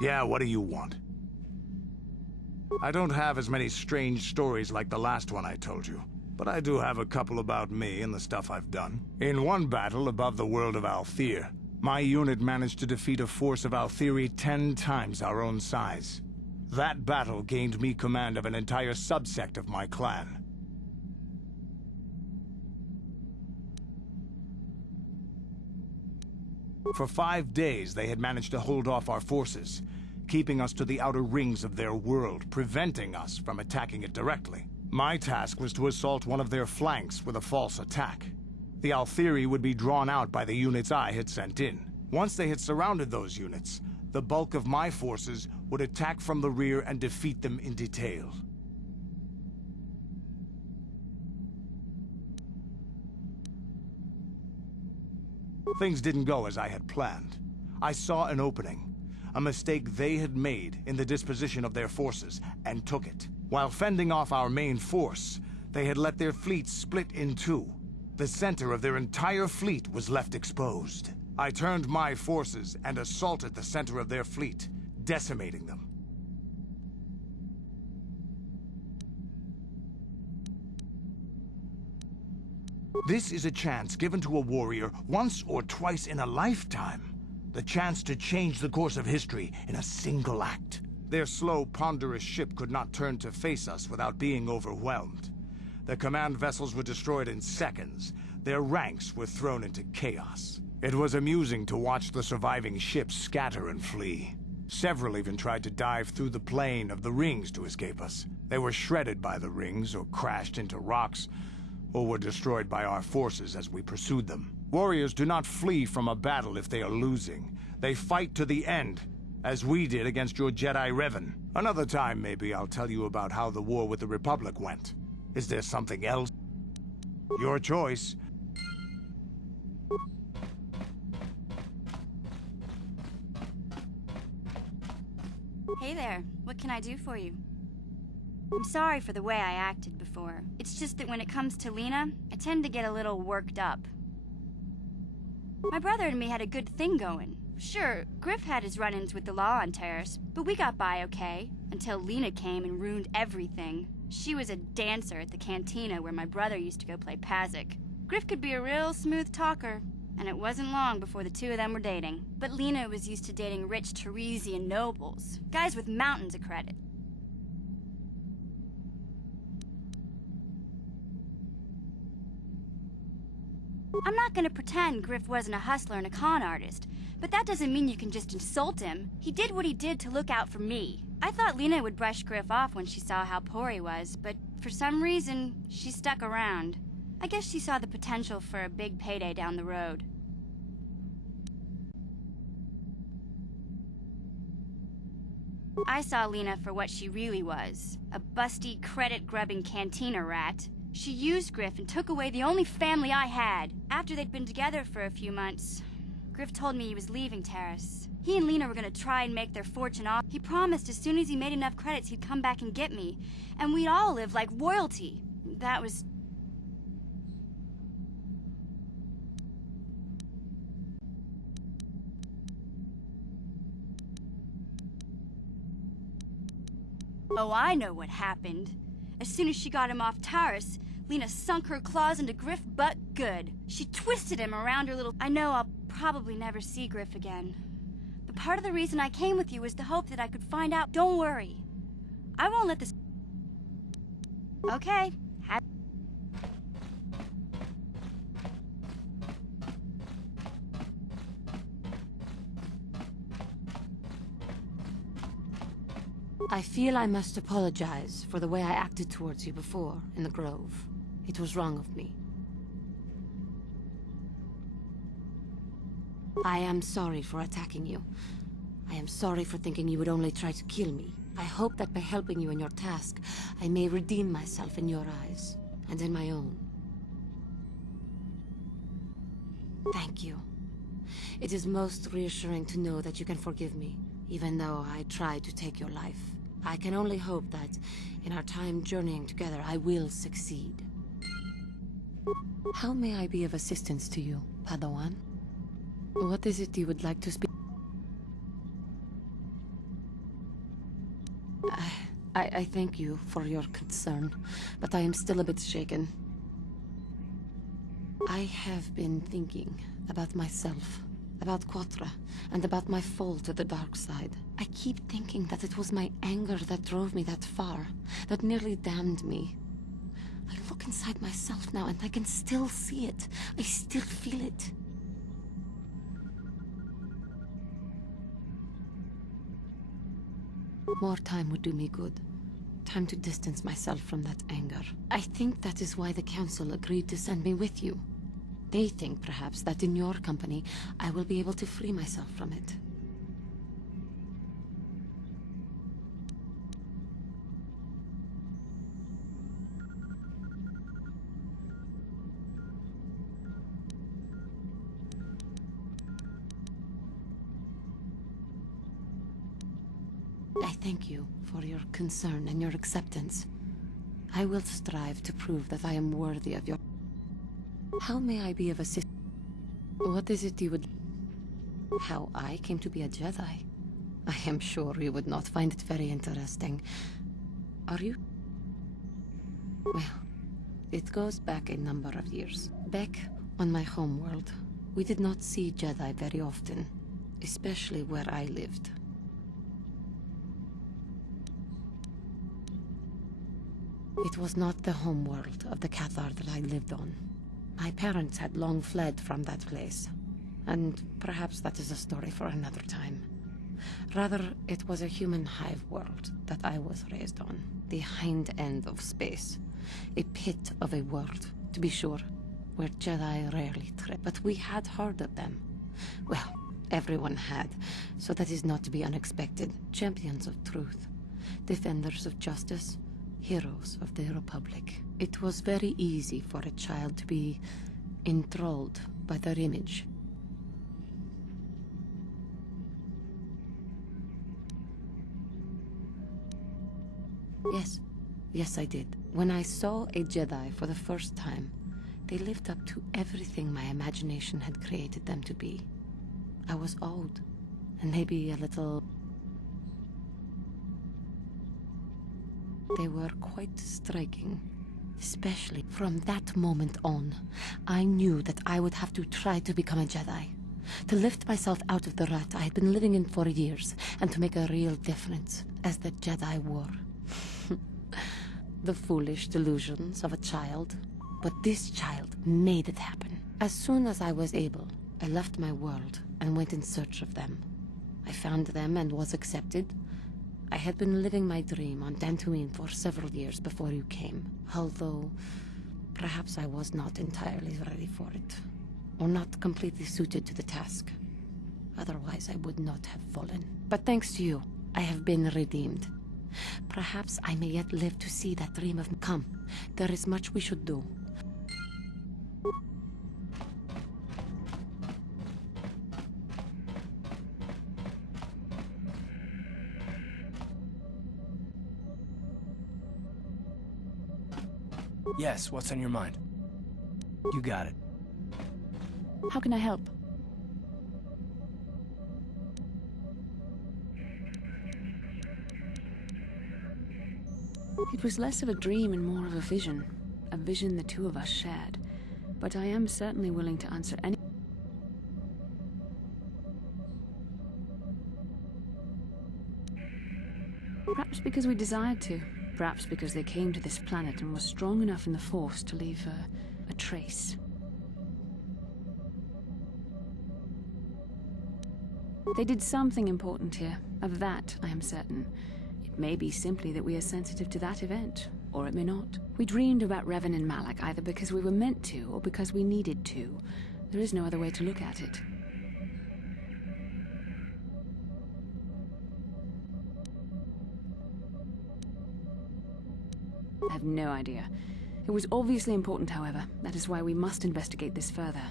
Yeah, what do you want? I don't have as many strange stories like the last one I told you, but I do have a couple about me and the stuff I've done. In one battle above the world of Althir, my unit managed to defeat a force of Althiri 10 times our own size. That battle gained me command of an entire subsect of my clan. For 5 days, they had managed to hold off our forces, keeping us to the outer rings of their world, preventing us from attacking it directly. My task was to assault one of their flanks with a false attack. The Althiri would be drawn out by the units I had sent in. Once they had surrounded those units, the bulk of my forces would attack from the rear and defeat them in detail. Things didn't go as I had planned. I saw an opening, a mistake they had made in the disposition of their forces, and took it. While fending off our main force, they had let their fleet split in two. The center of their entire fleet was left exposed. I turned my forces and assaulted the center of their fleet, decimating them. This is a chance given to a warrior once or twice in a lifetime. The chance to change the course of history in a single act. Their slow, ponderous ship could not turn to face us without being overwhelmed. The command vessels were destroyed in seconds. Their ranks were thrown into chaos. It was amusing to watch the surviving ships scatter and flee. Several even tried to dive through the plane of the rings to escape us. They were shredded by the rings, or crashed into rocks, or were destroyed by our forces as we pursued them. Warriors do not flee from a battle if they are losing. They fight to the end, as we did against your Jedi Revan. Another time, maybe, I'll tell you about how the war with the Republic went. Is there something else? Your choice. Hey there, what can I do for you? I'm sorry for the way I acted before. It's just that when it comes to Lena, I tend to get a little worked up. My brother and me had a good thing going. Sure, Griff had his run-ins with the law on Terrace, but we got by okay, until Lena came and ruined everything. She was a dancer at the cantina where my brother used to go play Pazik. Griff could be a real smooth talker, and it wasn't long before the two of them were dating. But Lena was used to dating rich Teresian nobles, guys with mountains of credit. I'm not gonna pretend Griff wasn't a hustler and a con artist, but that doesn't mean you can just insult him. He did what he did to look out for me. I thought Lena would brush Griff off when she saw how poor he was, but for some reason, she stuck around. I guess she saw the potential for a big payday down the road. I saw Lena for what she really was, a busty, credit-grubbing cantina rat. She used Griff and took away the only family I had. After they'd been together for a few months, Griff told me he was leaving Terrace. He and Lena were gonna try and make their fortune off. He promised as soon as he made enough credits he'd come back and get me, and we'd all live like royalty. That was... Oh, I know what happened. As soon as she got him off Taurus, Lena sunk her claws into Griff but good. She twisted him around her little... I know I'll probably never see Griff again. But part of the reason I came with you was to hope that I could find out... Don't worry. I won't let this... Okay. I feel I must apologize for the way I acted towards you before, in the Grove. It was wrong of me. I am sorry for attacking you. I am sorry for thinking you would only try to kill me. I hope that by helping you in your task, I may redeem myself in your eyes, and in my own. Thank you. It is most reassuring to know that you can forgive me, even though I tried to take your life. I can only hope that, in our time journeying together, I will succeed. How may I be of assistance to you, Padawan? What is it you would like to speak? I thank you for your concern, but I am still a bit shaken. I have been thinking about myself, about Quatra, and about my fall to the dark side. I keep thinking that it was my anger that drove me that far, that nearly damned me. I look inside myself now and I can still see it. I still feel it. More time would do me good. Time to distance myself from that anger. I think that is why the Council agreed to send me with you. They think, perhaps, that in your company, I will be able to free myself from it. I thank you for your concern and your acceptance. I will strive to prove that I am worthy of your... How may I be of assistance? What is it you would... How I came to be a Jedi? I am sure you would not find it very interesting. Are you? Well, it goes back a number of years. Back on my homeworld, we did not see Jedi very often, especially where I lived. It was not the homeworld of the Cathar that I lived on. My parents had long fled from that place, and perhaps that is a story for another time. Rather, it was a human hive world that I was raised on, the hind end of space. A pit of a world, to be sure, where Jedi rarely trip. But we had heard of them. Well, everyone had, so that is not to be unexpected. Champions of truth, defenders of justice, heroes of the Republic. It was very easy for a child to be enthralled by their image. Yes, I did. When I saw a Jedi for the first time, they lived up to everything my imagination had created them to be. I was awed, and maybe a little... They were quite striking. Especially from that moment on, I knew that I would have to try to become a Jedi. To lift myself out of the rut I had been living in for years, and to make a real difference, as the Jedi were. The foolish delusions of a child. But this child made it happen. As soon as I was able, I left my world and went in search of them. I found them and was accepted. I had been living my dream on Dantooine for several years before you came, although perhaps I was not entirely ready for it, or not completely suited to the task. Otherwise, I would not have fallen. But thanks to you, I have been redeemed. Perhaps I may yet live to see that dream of... Come, there is much we should do. Yes, what's on your mind? You got it. How can I help? It was less of a dream and more of a vision the two of us shared. But I am certainly willing to answer any... Perhaps because we desired to. Perhaps because they came to this planet and were strong enough in the Force to leave a trace. They did something important here. Of that, I am certain. It may be simply that we are sensitive to that event, or it may not. We dreamed about Revan and Malak either because we were meant to, or because we needed to. There is no other way to look at it. I have no idea. It was obviously important, however. That is why we must investigate this further.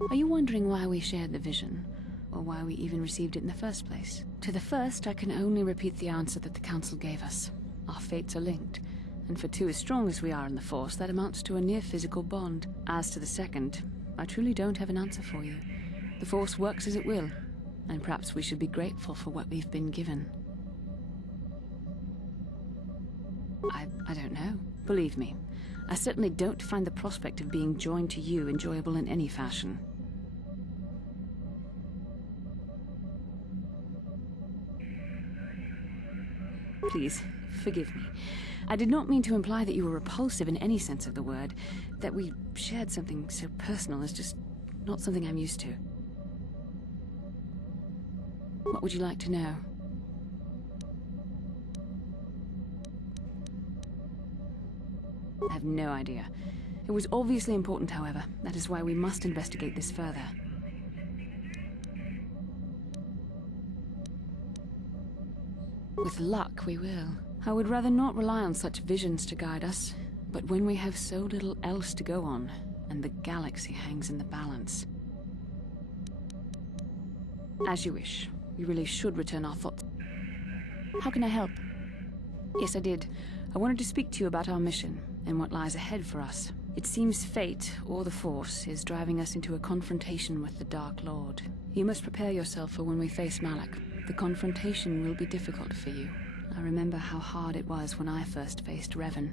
Are you wondering why we shared the vision? Or why we even received it in the first place? To the first, I can only repeat the answer that the Council gave us. Our fates are linked, and for two as strong as we are in the Force, that amounts to a near-physical bond. As to the second, I truly don't have an answer for you. The Force works as it will, and perhaps we should be grateful for what we've been given. I don't know. Believe me, I certainly don't find the prospect of being joined to you enjoyable in any fashion. Please, forgive me. I did not mean to imply that you were repulsive in any sense of the word. That we shared something so personal is just not something I'm used to. What would you like to know? I have no idea. It was obviously important, however. That is why we must investigate this further. With luck, we will. I would rather not rely on such visions to guide us, but when we have so little else to go on, and the galaxy hangs in the balance... As you wish. We really should return our thoughts. How can I help? Yes, I did. I wanted to speak to you about our mission, and what lies ahead for us. It seems fate, or the Force, is driving us into a confrontation with the Dark Lord. You must prepare yourself for when we face Malak. The confrontation will be difficult for you. I remember how hard it was when I first faced Revan.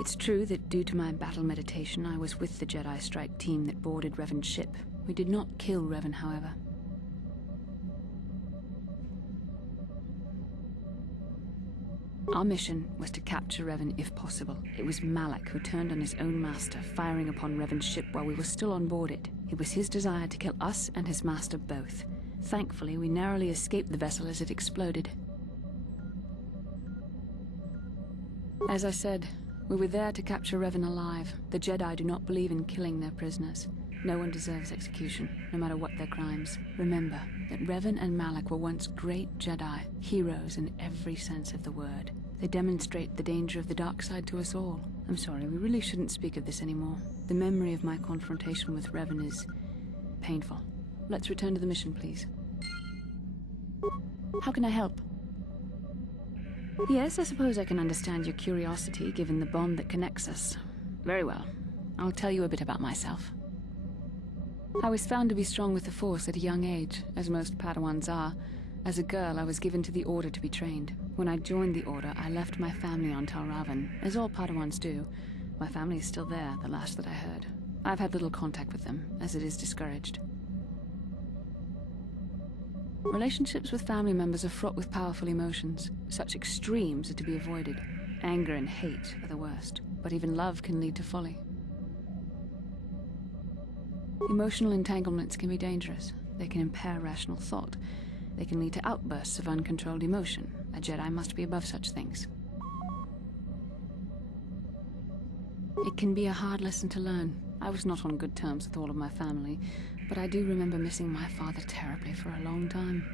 It's true that due to my battle meditation, I was with the Jedi strike team that boarded Revan's ship. We did not kill Revan, however. Our mission was to capture Revan if possible. It was Malak who turned on his own master, firing upon Revan's ship while we were still on board it. It was his desire to kill us and his master both. Thankfully, we narrowly escaped the vessel as it exploded. As I said, we were there to capture Revan alive. The Jedi do not believe in killing their prisoners. No one deserves execution, no matter what their crimes. Remember that Revan and Malak were once great Jedi, heroes in every sense of the word. They demonstrate the danger of the dark side to us all. I'm sorry, we really shouldn't speak of this anymore. The memory of my confrontation with Revan is painful. Let's return to the mission, please. How can I help? Yes, I suppose I can understand your curiosity, given the bond that connects us. Very well. I'll tell you a bit about myself. I was found to be strong with the Force at a young age, as most Padawans are. As a girl, I was given to the Order to be trained. When I joined the Order, I left my family on Tal Ravan, as all Padawans do. My family is still there, the last that I heard. I've had little contact with them, as it is discouraged. Relationships with family members are fraught with powerful emotions. Such extremes are to be avoided. Anger and hate are the worst, but even love can lead to folly. Emotional entanglements can be dangerous. They can impair rational thought. They can lead to outbursts of uncontrolled emotion. A Jedi must be above such things. It can be a hard lesson to learn. I was not on good terms with all of my family, but I do remember missing my father terribly for a long time.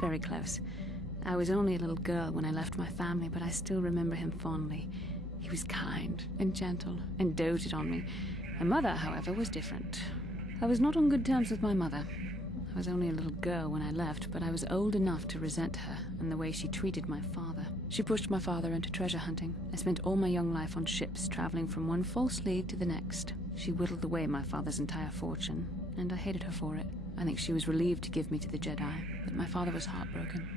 Very close. I was only a little girl when I left my family, but I still remember him fondly. He was kind and gentle and doted on me. My mother, however, was different. I was not on good terms with my mother. I was only a little girl when I left, but I was old enough to resent her and the way she treated my father. She pushed my father into treasure hunting. I spent all my young life on ships, traveling from one false lead to the next. She whittled away my father's entire fortune, and I hated her for it. I think she was relieved to give me to the Jedi, but my father was heartbroken.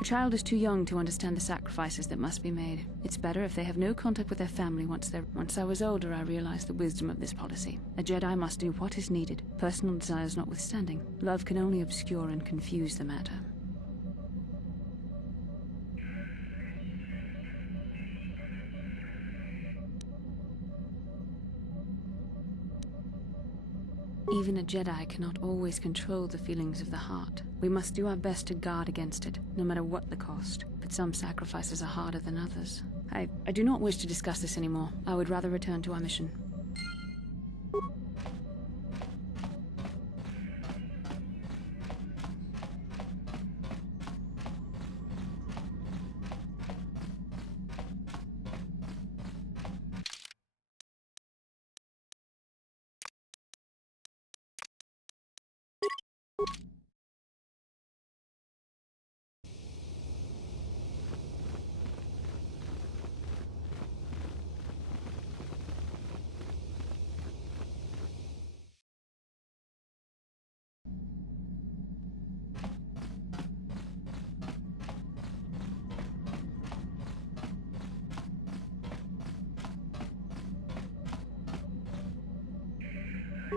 A child is too young to understand the sacrifices that must be made. It's better if they have no contact with their family once I was older, I realized the wisdom of this policy. A Jedi must do what is needed, personal desires notwithstanding. Love can only obscure and confuse the matter. Even a Jedi cannot always control the feelings of the heart. We must do our best to guard against it, no matter what the cost. But some sacrifices are harder than others. I do not wish to discuss this anymore. I would rather return to our mission.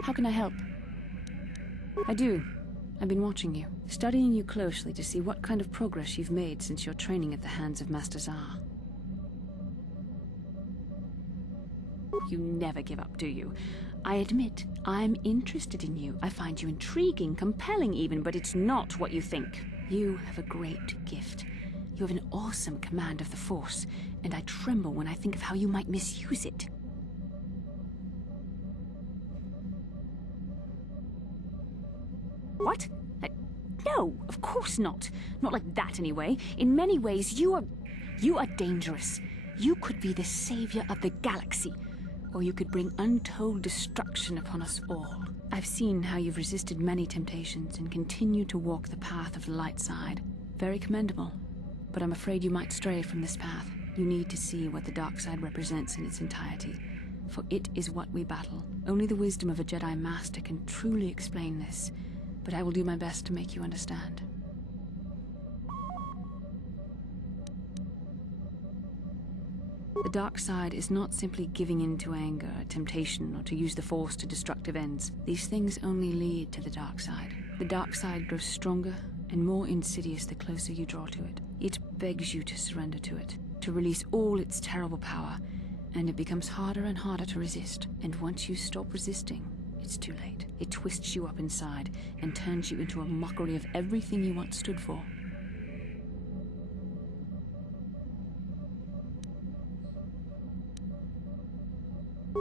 How can I help? I do. I've been watching you, studying you closely to see what kind of progress you've made since your training at the hands of Master Zar. You never give up, do you? I admit, I'm interested in you. I find you intriguing, compelling even, but it's not what you think. You have a great gift. You have an awesome command of the Force, and I tremble when I think of how you might misuse it. What? No, of course not. Not like that, anyway. In many ways, you are dangerous. You could be the savior of the galaxy, or you could bring untold destruction upon us all. I've seen how you've resisted many temptations and continue to walk the path of the light side. Very commendable. But I'm afraid you might stray from this path. You need to see what the dark side represents in its entirety, for it is what we battle. Only the wisdom of a Jedi Master can truly explain this. But I will do my best to make you understand. The dark side is not simply giving in to anger, temptation, or to use the Force to destructive ends. These things only lead to the dark side. The dark side grows stronger and more insidious the closer you draw to it. It begs you to surrender to it, to release all its terrible power, and it becomes harder and harder to resist. And once you stop resisting, it's too late. It twists you up inside and turns you into a mockery of everything you once stood for.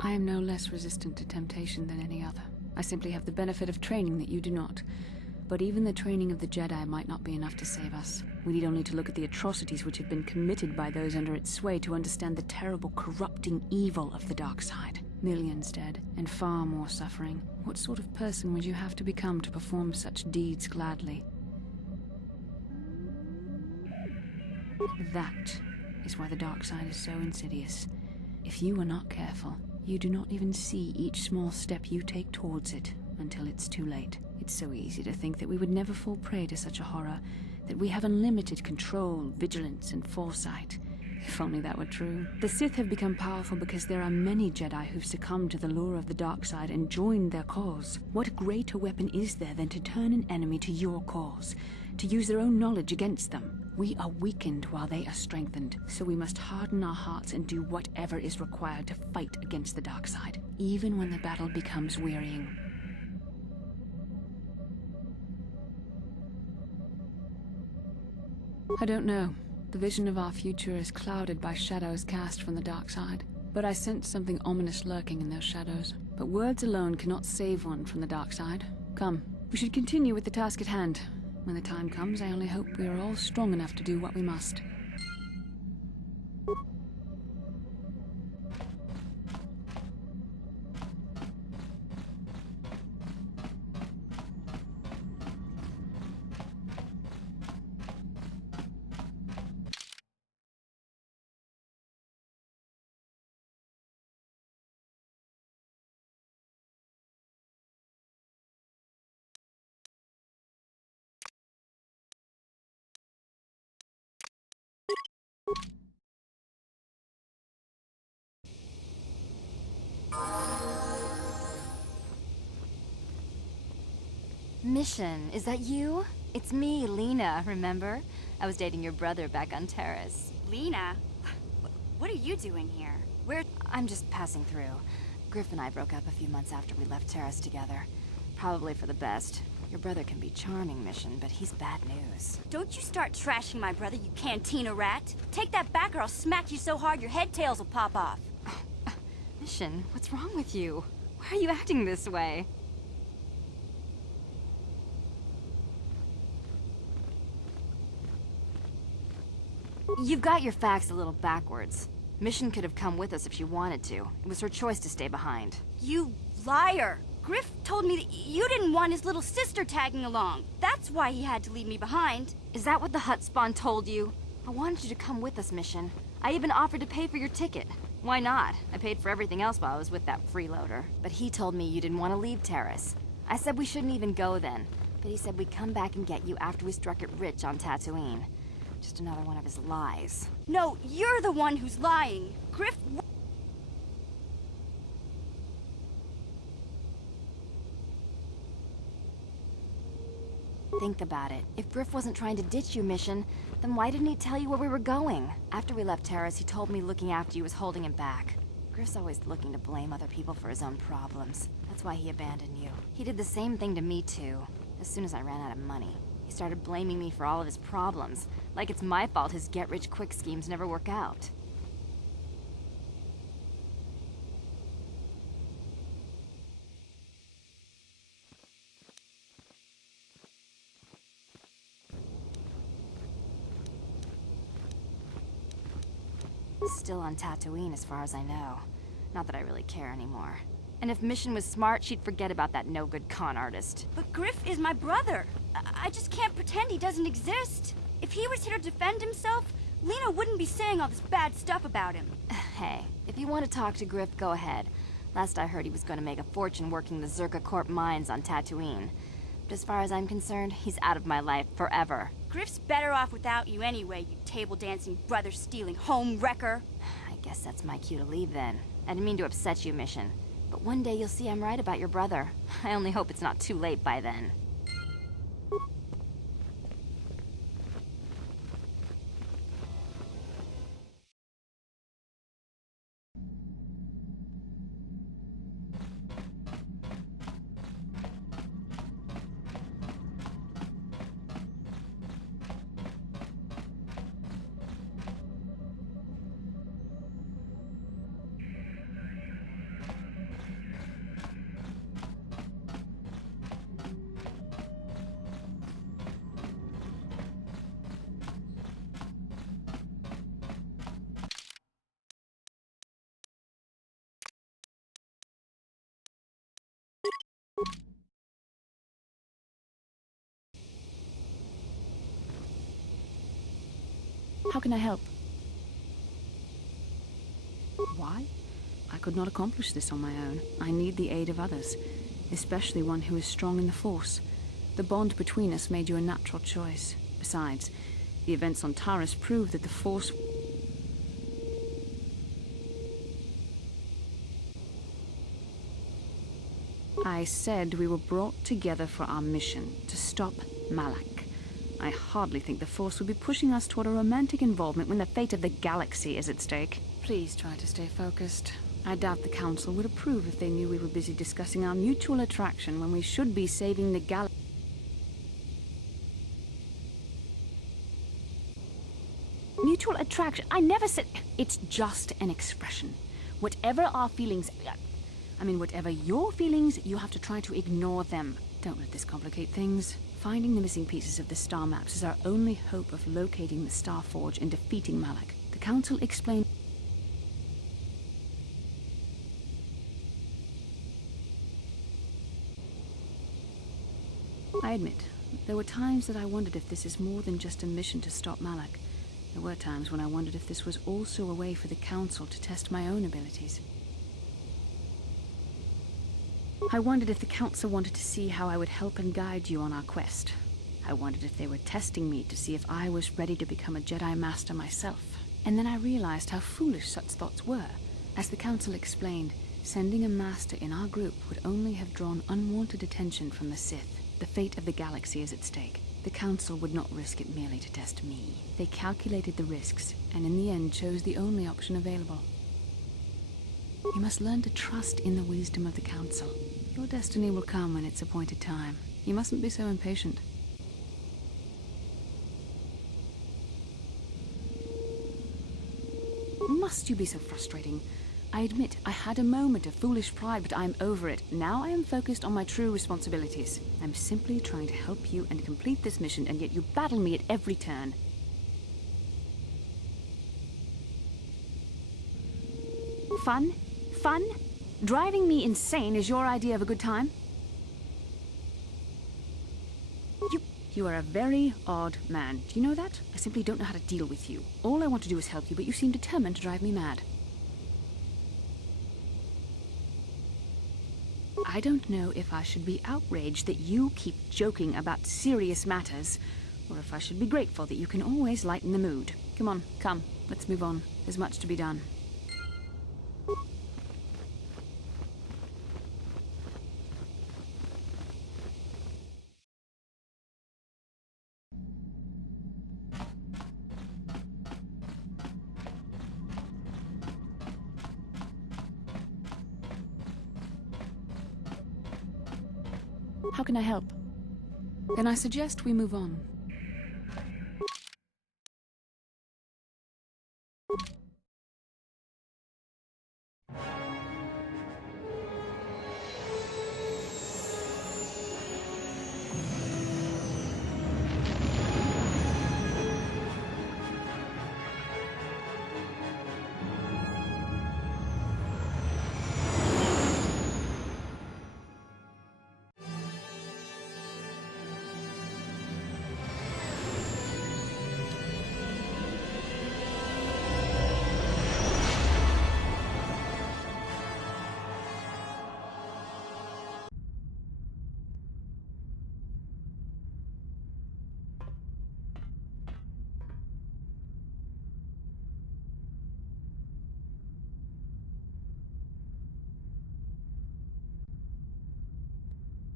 I am no less resistant to temptation than any other. I simply have the benefit of training that you do not. But even the training of the Jedi might not be enough to save us. We need only to look at the atrocities which have been committed by those under its sway to understand the terrible, corrupting evil of the dark side. Millions dead, and far more suffering. What sort of person would you have to become to perform such deeds gladly? That is why the dark side is so insidious. If you are not careful, you do not even see each small step you take towards it until it's too late. It's so easy to think that we would never fall prey to such a horror, that we have unlimited control, vigilance, and foresight. If only that were true. The Sith have become powerful because there are many Jedi who've succumbed to the lure of the dark side and joined their cause. What greater weapon is there than to turn an enemy to your cause, to use their own knowledge against them? We are weakened while they are strengthened, so we must harden our hearts and do whatever is required to fight against the dark side, even when the battle becomes wearying. I don't know. The vision of our future is clouded by shadows cast from the dark side. But I sense something ominous lurking in those shadows. But words alone cannot save one from the dark side. Come, we should continue with the task at hand. When the time comes, I only hope we are all strong enough to do what we must. Mission, is that you? It's me, Lena, remember? I was dating your brother back on Terrace. Lena? What are you doing here? I'm just passing through. Griff and I broke up a few months after we left Terrace together. Probably for the best. Your brother can be charming, Mission, but he's bad news. Don't you start trashing my brother, you cantina rat! Take that back or I'll smack you so hard your head tails will pop off! Mission, what's wrong with you? Why are you acting this way? You've got your facts a little backwards. Mission could have come with us if she wanted to. It was her choice to stay behind. You liar! Griff told me that you didn't want his little sister tagging along. That's why he had to leave me behind. Is that what the Hutt spawn told you? I wanted you to come with us, Mission. I even offered to pay for your ticket. Why not? I paid for everything else while I was with that freeloader. But he told me you didn't want to leave Terrace. I said we shouldn't even go then. But he said we'd come back and get you after we struck it rich on Tatooine. Just another one of his lies. No, you're the one who's lying. Griff... Think about it. If Griff wasn't trying to ditch you, Mission, then why didn't he tell you where we were going? After we left Terrace, he told me looking after you was holding him back. Griff's always looking to blame other people for his own problems. That's why he abandoned you. He did the same thing to me, too. As soon as I ran out of money, he started blaming me for all of his problems. Like it's my fault his get-rich-quick schemes never work out. Still on Tatooine as far as I know. Not that I really care anymore. And if Mission was smart, she'd forget about that no-good con artist. But Griff is my brother. I just can't pretend he doesn't exist. If he was here to defend himself, Lena wouldn't be saying all this bad stuff about him. Hey, if you want to talk to Griff, go ahead. Last I heard, he was going to make a fortune working the Zerka Corp mines on Tatooine. But as far as I'm concerned, he's out of my life forever. Griff's better off without you anyway, you table-dancing, brother-stealing home wrecker. I guess that's my cue to leave then. I didn't mean to upset you, Mission. But one day you'll see I'm right about your brother. I only hope it's not too late by then. How can I help? Why? I could not accomplish this on my own. I need the aid of others, especially one who is strong in the Force. The bond between us made you a natural choice. Besides, the events on Taris prove that the Force... I said we were brought together for our mission, to stop Malak. I hardly think the Force would be pushing us toward a romantic involvement when the fate of the galaxy is at stake. Please try to stay focused. I doubt the Council would approve if they knew we were busy discussing our mutual attraction when we should be saving the galaxy. Mutual attraction? I never said... It's just an expression. Whatever our feelings... whatever your feelings, you have to try to ignore them. Don't let this complicate things. Finding the missing pieces of the star maps is our only hope of locating the Star Forge and defeating Malak. The Council explained... I admit, there were times that I wondered if this is more than just a mission to stop Malak. There were times when I wondered if this was also a way for the Council to test my own abilities. I wondered if the Council wanted to see how I would help and guide you on our quest. I wondered if they were testing me to see if I was ready to become a Jedi Master myself. And then I realized how foolish such thoughts were. As the Council explained, sending a Master in our group would only have drawn unwanted attention from the Sith. The fate of the galaxy is at stake. The Council would not risk it merely to test me. They calculated the risks, and in the end chose the only option available. You must learn to trust in the wisdom of the Council. Your destiny will come when it's appointed time. You mustn't be so impatient. Must you be so frustrating? I admit, I had a moment of foolish pride, but I'm over it. Now I am focused on my true responsibilities. I'm simply trying to help you and complete this mission, and yet you battle me at every turn. Fun? Fun? Driving me insane is your idea of a good time? You are a very odd man. Do you know that? I simply don't know how to deal with you. All I want to do is help you, but you seem determined to drive me mad. I don't know if I should be outraged that you keep joking about serious matters, or if I should be grateful that you can always lighten the mood. Come on, come. Let's move on. There's much to be done. How can I help? Then I suggest we move on.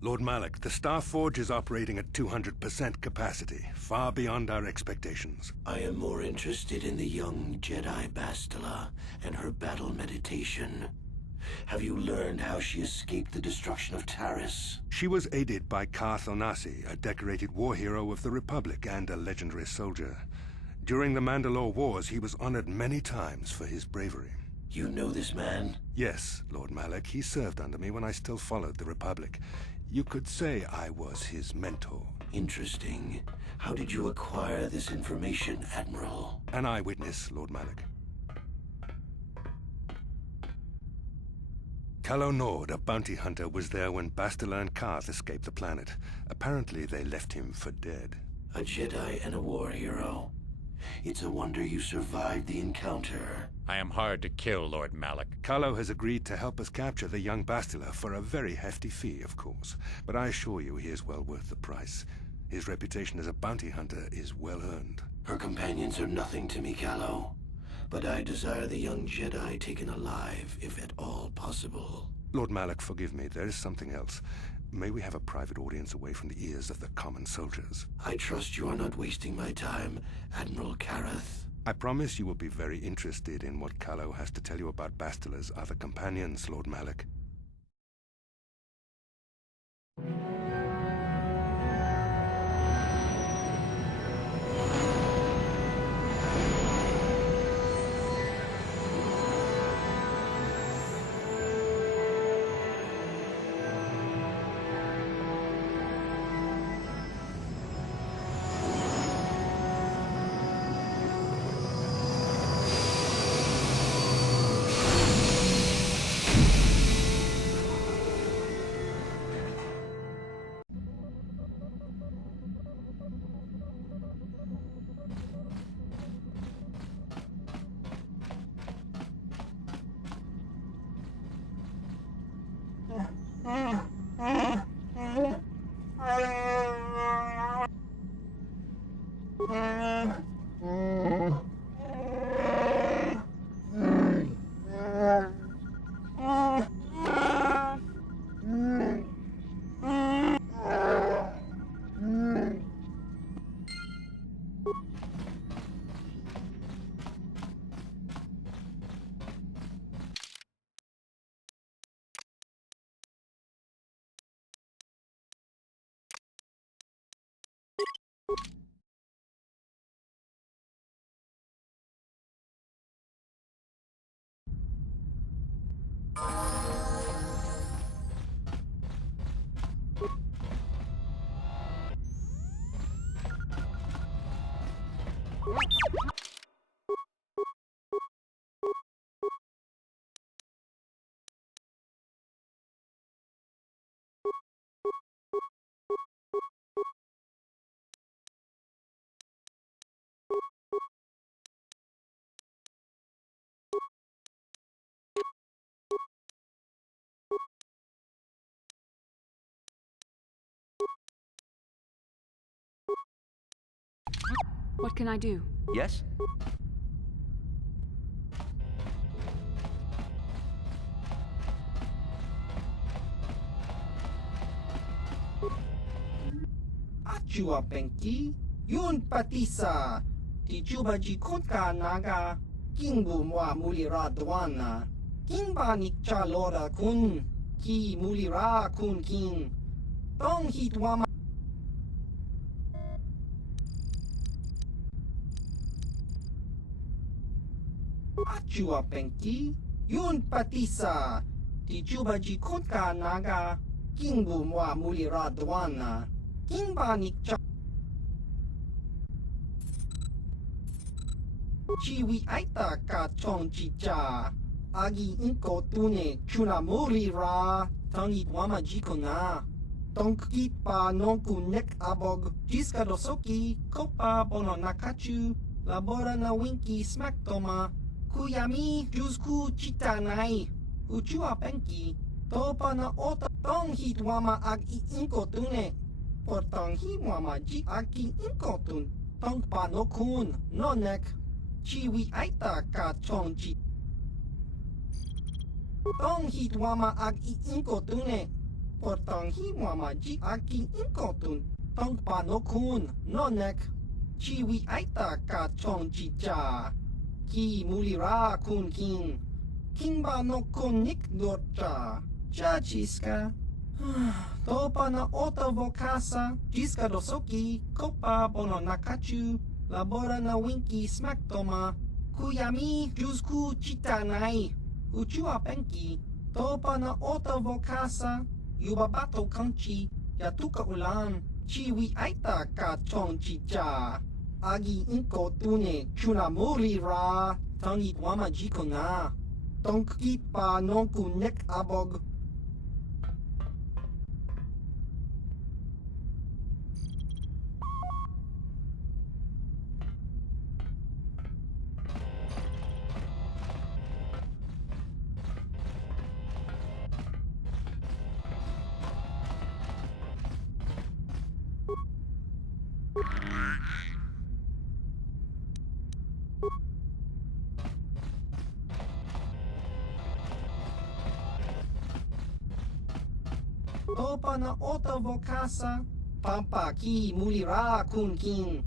Lord Malak, the Star Forge is operating at 200% capacity, far beyond our expectations. I am more interested in the young Jedi Bastila and her battle meditation. Have you learned how she escaped the destruction of Taris? She was aided by Karth Onasi, a decorated war hero of the Republic and a legendary soldier. During the Mandalore Wars, he was honored many times for his bravery. You know this man? Yes, Lord Malak. He served under me when I still followed the Republic. You could say I was his mentor. Interesting. How did you acquire this information, Admiral? An eyewitness, Lord Malak. Calo Nord, a bounty hunter, was there when Bastila and Karth escaped the planet. Apparently, they left him for dead. A Jedi and a war hero. It's a wonder you survived the encounter. I am hard to kill, Lord Malak. Calo has agreed to help us capture the young Bastila for a very hefty fee, of course. But I assure you he is well worth the price. His reputation as a bounty hunter is well earned. Her companions are nothing to me, Calo. But I desire the young Jedi taken alive, if at all possible. Lord Malak, forgive me. There is something else. May we have a private audience away from the ears of the common soldiers? I trust you are not wasting my time, Admiral Karath. I promise you will be very interested in what Calo has to tell you about Bastila's other companions, Lord Malak. What can I do? Yes? Achua Penki, Yun Patisa, Tichuba Jikotka Naga, Kingu Mwa Mulira Dwana, Kimba Nikcha Lora Kun, Ki Mulira Kun King, Tong Hitwama. Achua Penki, Yun Patisa, Tichuba Jikotka Naga, Kingu Mwa Mulira Dwana, Kimba Nikcha. Chiwi Aita Ka Chong Chicha, Agi Inko Tune, Chuna Mulira, Tangi Wama Jikona, Tonki Pa Nonku Nek Abog, Jiska Dosoki, Kopa Bono Nakachu, Labora na Winki Smack Toma, Kuyami Jusku Chitanai, Uchua Penki, Topa na Ota Tong Hit Wama Ag Inko Tune, Portang Hi Wama Ji Aki Inko Tun, Tong Pa no Kun, no Nek, Chiwi Aita Ka Chong Chi. Tong Hit Wama Ag Inko Tune, Portang Hi Wama Ji Aki Inko Tun, Tong Pa no Kun, no Nek, Chiwi Aita Ka Chong Chi Cha. Ki Mulira Kun King, Kimba no Kun Nik Dorcha, Chachiska. Topa na Ota Vokasa, Jiska Dosoki, Kopa Bono Nakachu, Labora na Winki Smack Toma, Kuyami Jusku Chitanai, Uchua Penki, Topa na Ota Vokasa, Yubabato Kanchi, Yatuka Ulan, Chiwi Aita Ka Chong Chicha. Agi Inko Tune, Chuna Mulira, Tangi Wama Jikona, Tonki Pa Nonku Nek Abog. Topa na Ota Vokasa, Pampa Ki Mulira Kun King,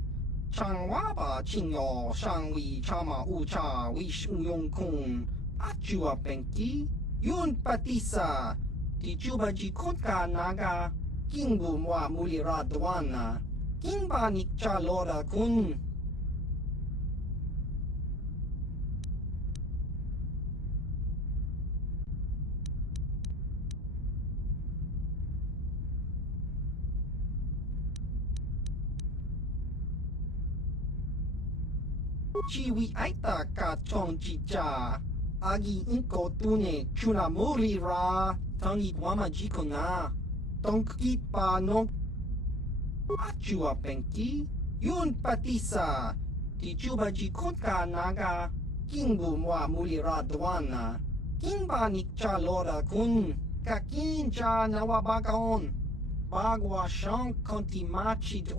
Changwaba Chinyo, Shangwi Chama Ucha, Wish Uyong Kun, Achua Penki, Yun Patisa, Tichuba Jikotka Naga, Kingu Mwa Mulira Dwana, Kimba Nikcha Lora Kun. Chiwi Aita Ka Chong Chicha, Agi Inko Tune, Chuna Mulira, Tangi Wama Jikona, Tonki Pa non. Achua Penki, Yun Patisa, Tichuba Jikotka Naga, Kingu Mwa Mulira Dwana, Kimba Nikcha Lora Kun, Kakincha Nawabagaon, Bagwa Shank Konti Machid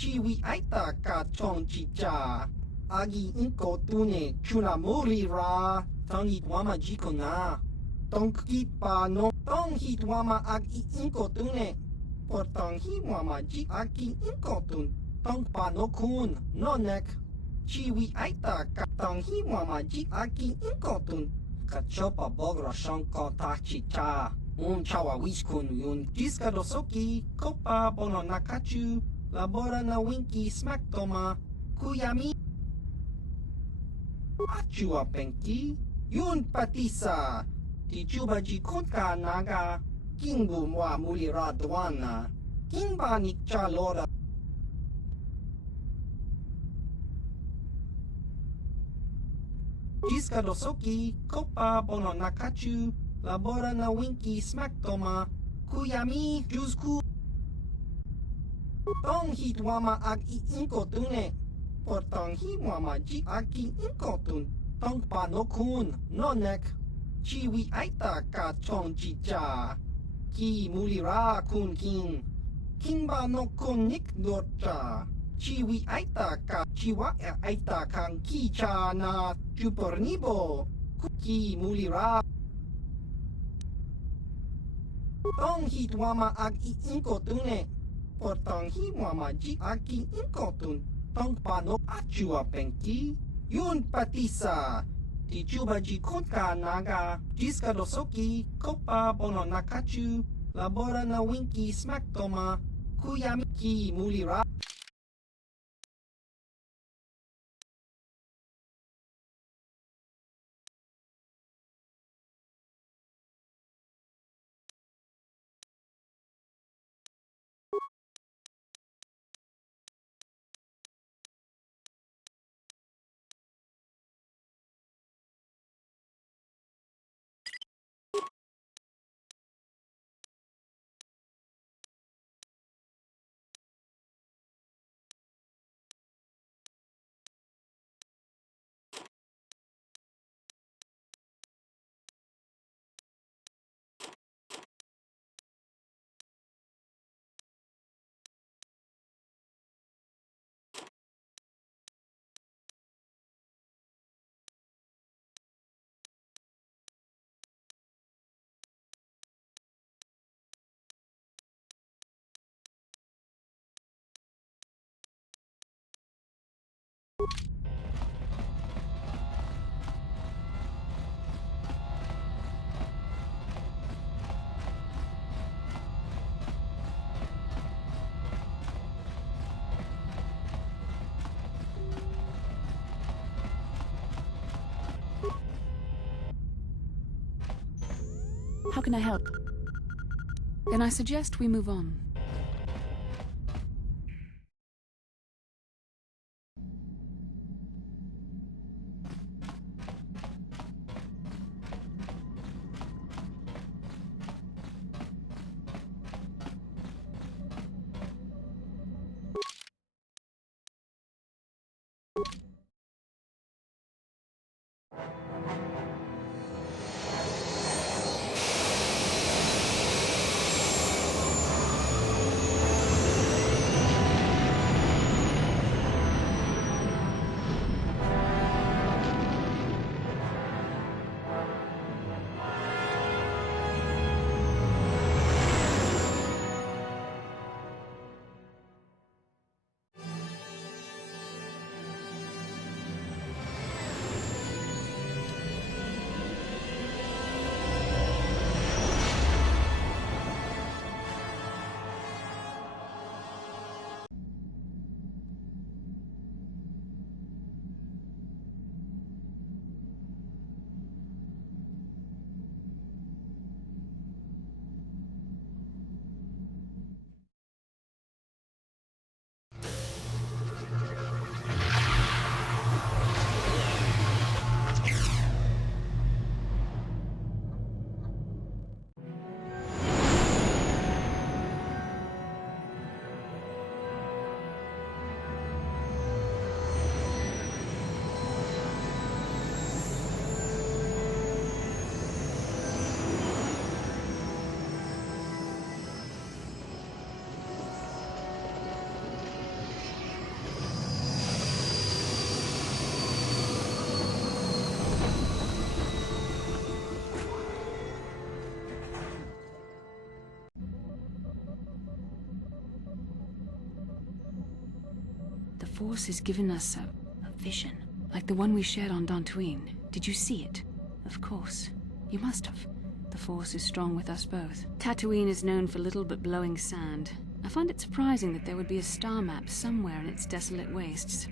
Chiwi Aita Ka Chong Chicha, Agi Inko Tune, Chuna Mulira, Tangi Wama Jikona, Tonki Pa non. Tong Hit Wama Ag Inko Tune, Portang Hi Wama Ji Aki Inko Tun, Tong Pa no Kun, no Nek, Chiwi Aita Ka Tong Hi Wama Ji Aki Inko Tun, Kachopa Bogra Shanko Tachi Cha, Chawa Wiskun Yun, Jiska Dosoki, Kopa Bono Nakachu, Labora na Winki Smack Toma, Kuyami. Achua Penki, Yun Patisa, Tichuba Jikotka Naga, Kingu Mwa Mulira Dwana, Kimba Nikcha Lora. Jiska Dosoki, Kopa Bono Nakachu, Labora na Winki Smack Toma, Kuyami Jusku. Tong Hit Wama Ag Inko Tune, Portang Hi Wama Ji Aki Inko Tun, Tong Pa no Kun, no Nek, Chiwi Aita Ka Chong Chicha, Ki Mulira Kun King, Kimba no konik dorcha. Chiwi aita ka chiwa aita kang kicha na chupornibo. Kuki mulira. Tong hitwama ag iinkotune. Portang himwama ji agi inkotun. Tong pano achua penki. Yun patisa. Di juba ji konka naga. Jiska dosoki. Kopa bono nakachu. Labora na winki smaktoma. Kuyamiki mulira. How can I help? Then I suggest we move on. The Force has given us a vision, like the one we shared on Dantooine. Did you see it? Of course. You must have. The Force is strong with us both. Tatooine is known for little but blowing sand. I find it surprising that there would be a star map somewhere in its desolate wastes.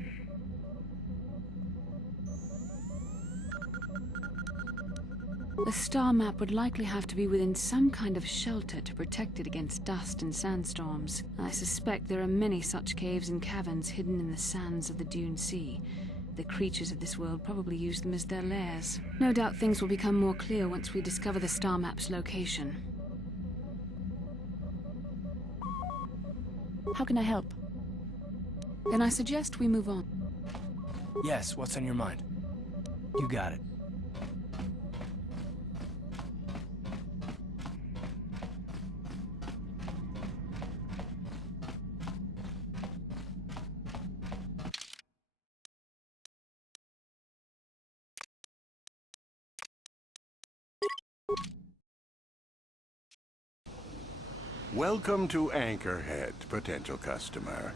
The star map would likely have to be within some kind of shelter to protect it against dust and sandstorms. I suspect there are many such caves and caverns hidden in the sands of the Dune Sea. The creatures of this world probably use them as their lairs. No doubt things will become more clear once we discover the star map's location. How can I help? Then I suggest we move on. Yes, what's on your mind? You got it. Welcome to Anchorhead, potential customer.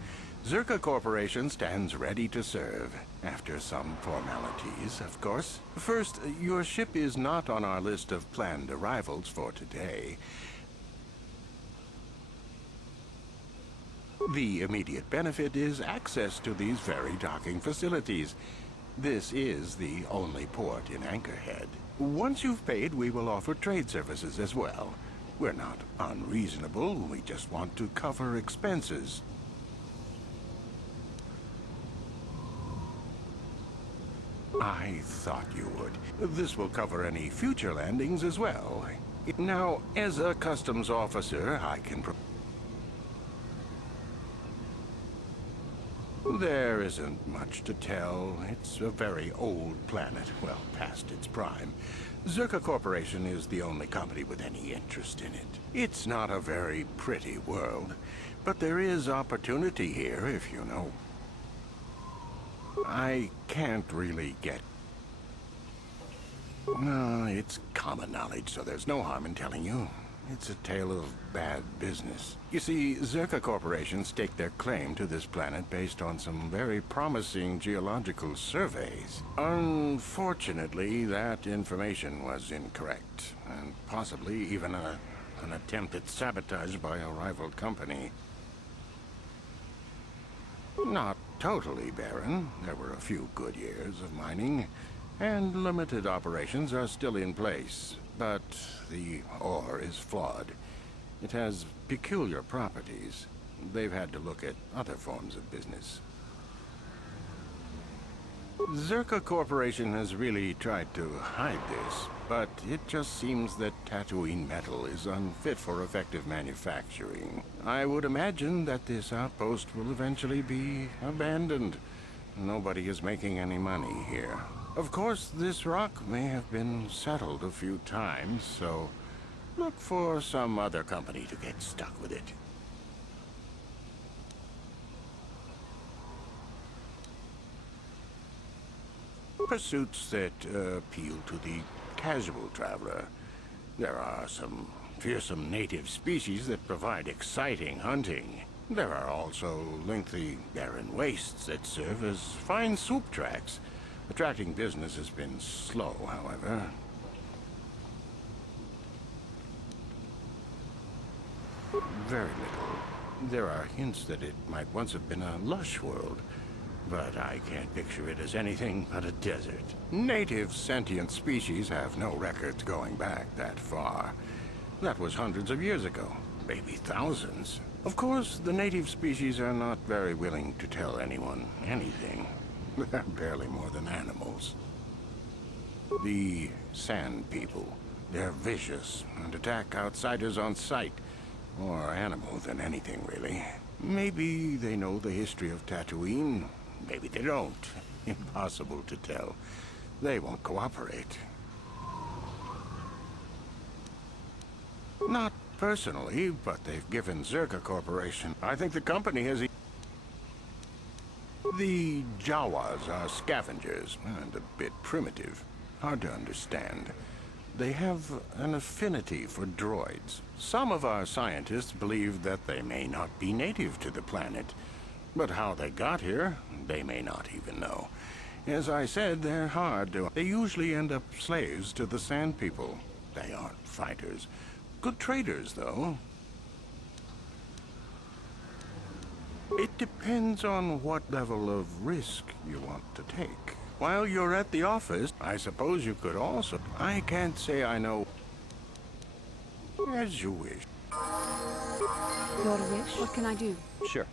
Zerka Corporation stands ready to serve. After some formalities, of course. First, your ship is not on our list of planned arrivals for today. The immediate benefit is access to these very docking facilities. This is the only port in Anchorhead. Once you've paid, we will offer trade services as well. We're not unreasonable, we just want to cover expenses. I thought you would. This will cover any future landings as well. Now, as a customs officer, I can... There isn't much to tell. It's a very old planet, well, past its prime. Zerka Corporation is the only company with any interest in it. It's not a very pretty world, but there is opportunity here, if you know. I can't really get... No, it's common knowledge, so there's no harm in telling you. It's a tale of bad business. You see, Zerka Corporation staked their claim to this planet based on some very promising geological surveys. Unfortunately, that information was incorrect, and possibly even an attempt at sabotage by a rival company. Not totally barren. There were a few good years of mining, and limited operations are still in place. But the ore is flawed. It has peculiar properties. They've had to look at other forms of business. Zerka Corporation has really tried to hide this, but it just seems that Tatooine metal is unfit for effective manufacturing. I would imagine that this outpost will eventually be abandoned. Nobody is making any money here. Of course, this rock may have been settled a few times, so look for some other company to get stuck with it. Pursuits that appeal to the casual traveler. There are some fearsome native species that provide exciting hunting. There are also lengthy, barren wastes that serve as fine soup tracks. Attracting business has been slow, however. Very little. There are hints that it might once have been a lush world, but I can't picture it as anything but a desert. Native sentient species have no records going back that far. That was hundreds of years ago, maybe thousands. Of course, the native species are not very willing to tell anyone anything. They're barely more than animals. The Sand People. They're vicious and attack outsiders on sight. More animal than anything, really. Maybe they know the history of Tatooine. Maybe they don't. Impossible to tell. They won't cooperate. Not personally, but they've given Zerka Corporation. I think the company has... The Jawas are scavengers, and a bit primitive. Hard to understand. They have an affinity for droids. Some of our scientists believe that they may not be native to the planet. But how they got here, they may not even know. As I said, they're hard to... They usually end up slaves to the Sand People. They aren't fighters. Good traders, though. It depends on what level of risk you want to take. While you're at the office, I suppose you could also... I can't say I know... As you wish. Your wish? What can I do? Sure.